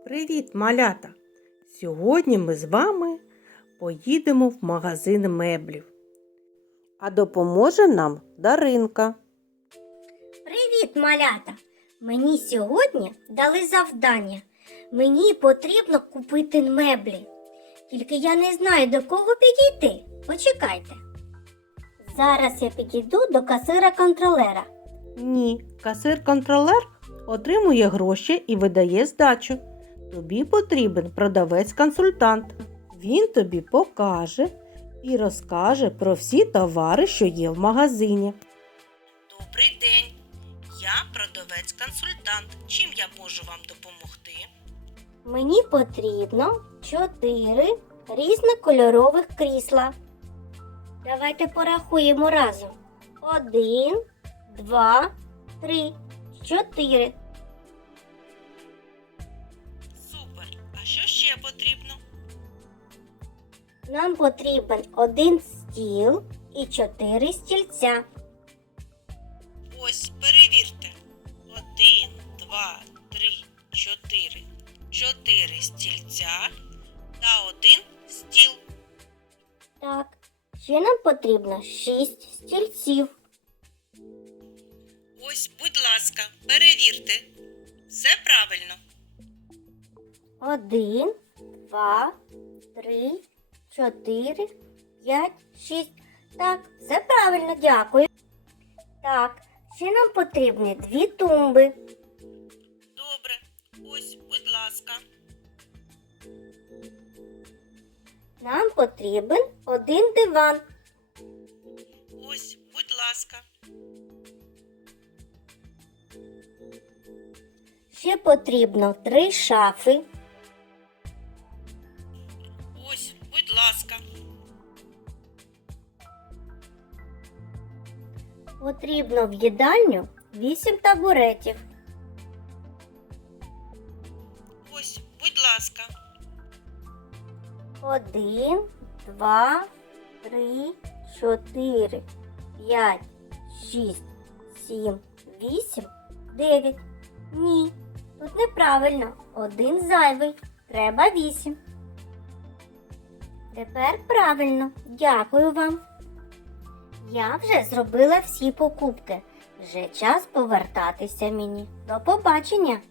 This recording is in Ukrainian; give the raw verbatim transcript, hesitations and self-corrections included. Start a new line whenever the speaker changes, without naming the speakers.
Привіт, малята! Сьогодні ми з вами поїдемо в магазин меблів. А допоможе нам Даринка.
Привіт, малята! Мені сьогодні дали завдання. Мені потрібно купити меблі. Тільки я не знаю, до кого підійти. Почекайте. Зараз я підійду до касира-контролера.
Ні, касир-контролер отримує гроші і видає здачу. Тобі потрібен продавець-консультант. Він тобі покаже і розкаже про всі товари, що є в магазині. Добрий день! Я продавець-консультант. Чим я можу вам допомогти?
Мені потрібно чотири різнокольорових крісла. Давайте порахуємо разом. Один, два, три, чотири.
Супер! А що ще потрібно?
Нам потрібен один стіл і чотири стільця.
Ось, перевірте. Один, два, три, чотири. Чотири стільця та один стіл.
Так, ще нам потрібно шість стільців.
Ось, будь ласка, перевірте. Все правильно.
Один, два, три, чотири, п'ять, шість. Так, все правильно, дякую. Так, ще нам потрібні дві тумби.
Добре. Ось, будь ласка.
Нам потрібен один диван.
Ось, будь ласка.
Ще потрібно три шафи.
Ось, будь ласка.
Потрібно в їдальню вісім табуретів.
Ось, будь ласка.
Один, два, три, чотири, п'ять, шість, сім, вісім, дев'ять. Ні, тут неправильно. Один зайвий. Треба вісім. Тепер правильно. Дякую вам. Я вже зробила всі покупки. Вже час повертатися мені. До побачення.